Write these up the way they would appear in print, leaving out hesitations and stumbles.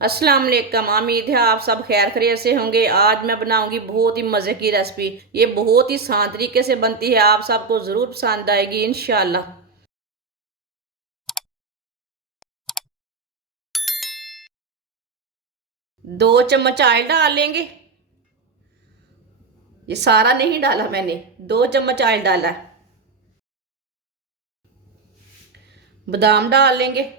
अस्सलाम वालेकुम। उम्मीद है आप सब खैर खैरियत से होंगे। आज मैं बनाऊंगी बहुत ही मज़े की रेसिपी। ये बहुत ही आसान तरीके से बनती है, आप सबको ज़रूर पसंद आएगी इंशाल्लाह। 2 चम्मच ऑयल डाल लेंगे। ये सारा नहीं डाला मैंने, 2 चम्मच ऑयल डाला है। बादाम डाल लेंगे।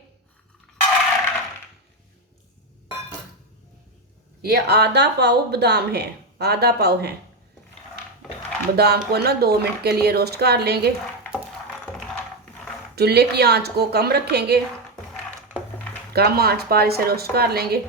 ये आधा पाव बादाम है, आधा पाव है। बादाम को ना 2 मिनट के लिए रोस्ट कर लेंगे। चूल्हे की आंच को कम रखेंगे, कम आंच पर इसे रोस्ट कर लेंगे।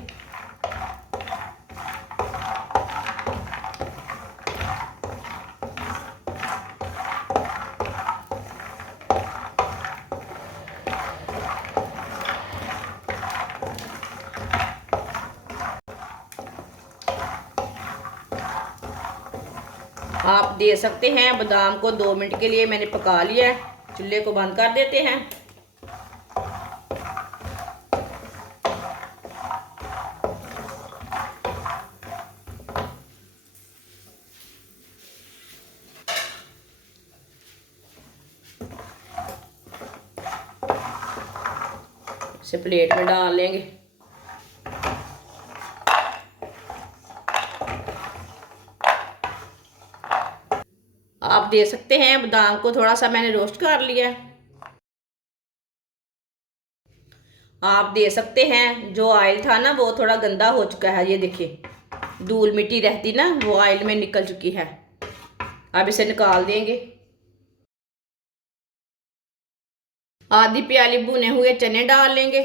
आप दे सकते हैं। बादाम को 2 मिनट के लिए मैंने पका लिया है। चूल्हे को बंद कर देते हैं। इसे प्लेट में डाल लेंगे। आप दे सकते हैं, बादाम को थोड़ा सा मैंने रोस्ट कर लिया है। आप दे सकते हैं, जो ऑयल था ना वो थोड़ा गंदा हो चुका है। ये देखिए, धूल मिट्टी रहती ना वो ऑयल में निकल चुकी है। अब इसे निकाल देंगे। आधी प्याली भुने हुए चने डाल लेंगे।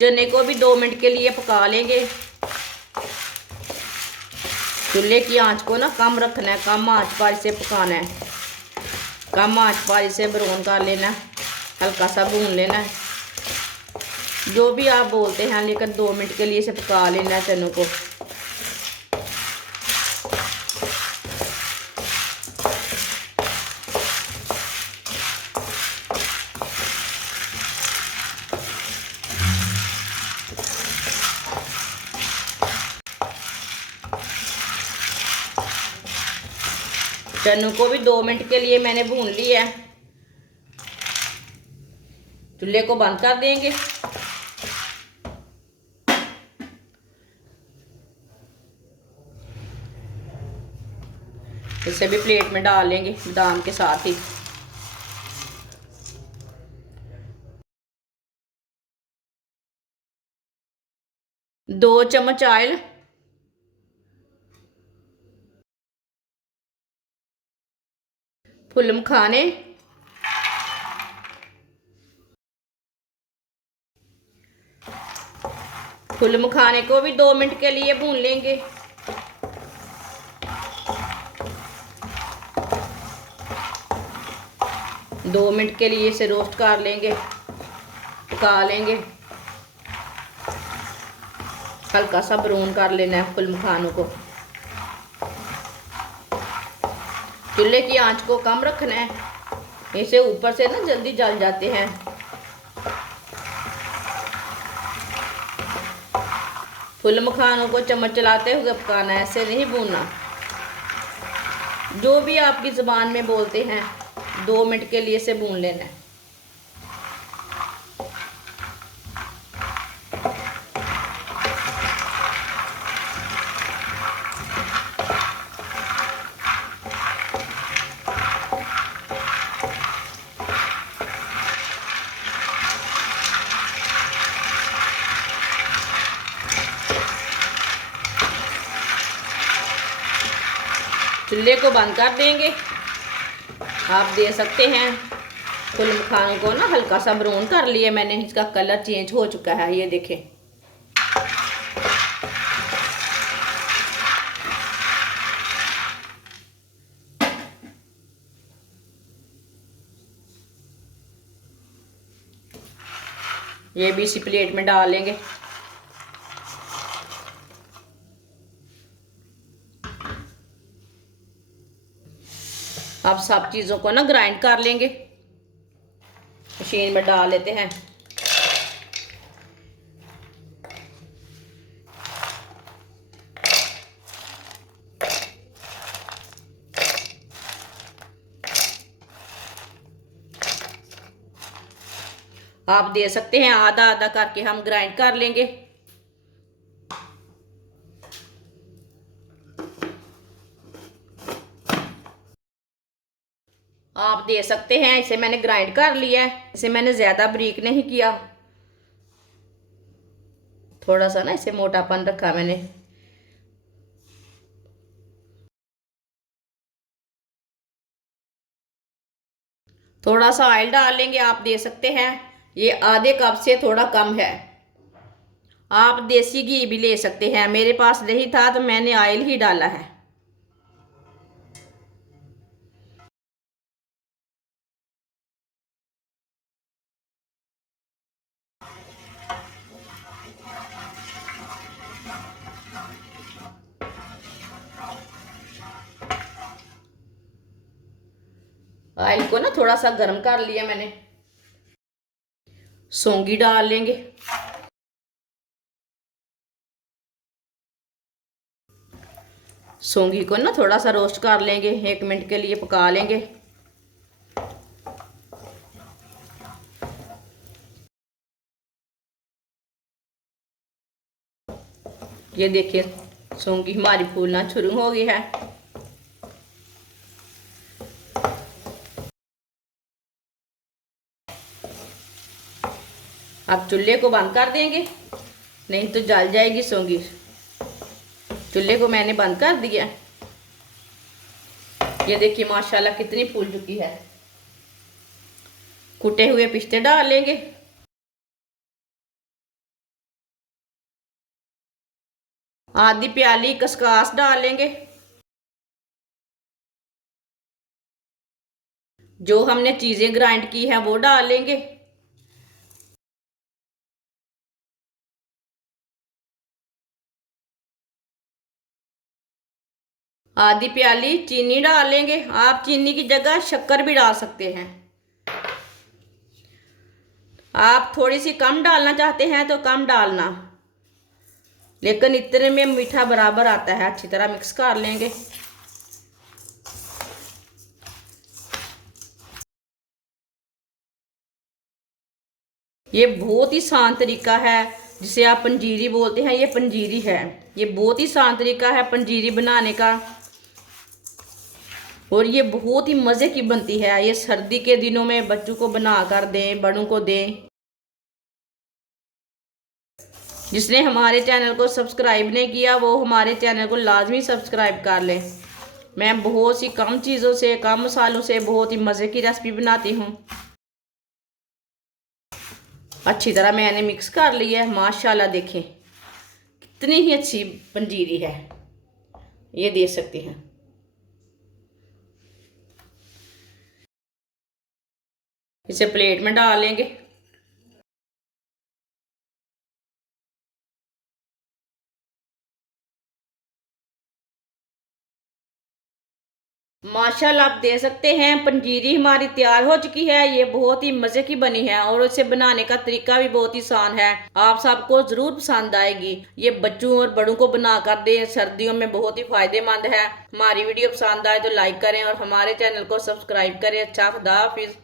चने को भी 2 मिनट के लिए पका लेंगे। चूल्हे की आंच को ना कम रखना है, कम आंच पर इसे पकाना है। कम आंच पर इसे ब्राउन कर लेना है, हल्का सा भून लेना है। जो भी आप बोलते हैं, लेकिन 2 मिनट के लिए इसे पका लेना है चनों को। चनों को भी 2 मिनट के लिए मैंने भून लिया है। चूल्हे को बंद कर देंगे। इसे भी प्लेट में डाल लेंगे बादाम के साथ ही। दो चम्मच ऑयल, फुल मखाने, फुल मखाने को भी 2 मिनट के लिए भून लेंगे। दो मिनट के लिए इसे रोस्ट कर लेंगे, पका लेंगे। हल्का सा ब्राउन कर लेना है फुल मखानों को। चूल्हे की आंच को कम रखना है, इसे ऊपर से ना जल्दी जल जाते हैं। फुल मखानों को चम्मच चलाते हुए पकाना है, ऐसे नहीं भूनना। जो भी आपकी ज़ुबान में बोलते हैं, 2 मिनट के लिए इसे भून लेना है। चूल्हे को बंद कर देंगे। आप दे सकते हैं। फुल मखानों को ना हल्का सा ब्राउन कर लिया मैंने, इसका कलर चेंज हो चुका है। ये देखें। ये भी इसी प्लेट में डाल लेंगे। अब सब चीज़ों को ना ग्राइंड कर लेंगे। मशीन में डाल लेते हैं। आप दे सकते हैं आधा आधा करके हम ग्राइंड कर लेंगे। आप दे सकते हैं इसे मैंने ग्राइंड कर लिया है। इसे मैंने ज़्यादा बारीक नहीं किया, थोड़ा सा ना इसे मोटापन रखा मैंने। थोड़ा सा ऑयल डाल लेंगे। आप दे सकते हैं ये आधे कप से थोड़ा कम है। आप देसी घी भी ले सकते हैं, मेरे पास नहीं था तो मैंने ऑयल ही डाला है। ऑयल को ना थोड़ा सा गर्म कर लिया मैंने। सौंगी डाल लेंगे। सौंगी को ना थोड़ा सा रोस्ट कर लेंगे, 1 मिनट के लिए पका लेंगे। ये देखिए सौंगी हमारी फूलना शुरू हो गई है। अब चूल्हे को बंद कर देंगे, नहीं तो जल जाएगी सौंगी। चूल्हे को मैंने बंद कर दिया। ये देखिए माशाल्लाह कितनी फूल चुकी है। कुटे हुए पिस्ते डाल लेंगे। आधी प्याली खसखस डाल लेंगे। जो हमने चीजें ग्राइंड की हैं वो डाल लेंगे। आधी प्याली चीनी डाल लेंगे। आप चीनी की जगह शक्कर भी डाल सकते हैं। आप थोड़ी सी कम डालना चाहते हैं तो कम डालना, लेकिन इतने में मीठा बराबर आता है। अच्छी तरह मिक्स कर लेंगे। ये बहुत ही आसान तरीका है, जिसे आप पंजीरी बोलते हैं, ये पंजीरी है। ये बहुत ही आसान तरीका है पंजीरी बनाने का, और ये बहुत ही मज़े की बनती है। ये सर्दी के दिनों में बच्चों को बना कर दें, बड़ों को दें। जिसने हमारे चैनल को सब्सक्राइब नहीं किया वो हमारे चैनल को लाजमी सब्सक्राइब कर लें। मैं बहुत सी कम चीज़ों से, कम मसालों से बहुत ही मज़े की रेसिपी बनाती हूँ। अच्छी तरह मैंने मिक्स कर लिया है। माशाल्लाह देखें कितनी ही अच्छी पंजीरी है, ये दे सकते हैं। इसे प्लेट में डाल लेंगे। माशाल्लाह आप दे सकते हैं पंजीरी हमारी तैयार हो चुकी है। ये बहुत ही मज़े की बनी है और इसे बनाने का तरीका भी बहुत ही आसान है। आप सबको ज़रूर पसंद आएगी। ये बच्चों और बड़ों को बना कर दें, सर्दियों में बहुत ही फायदेमंद है। हमारी वीडियो पसंद आए तो लाइक करें और हमारे चैनल को सब्सक्राइब करें। अच्छा, खुदा हाफिज़।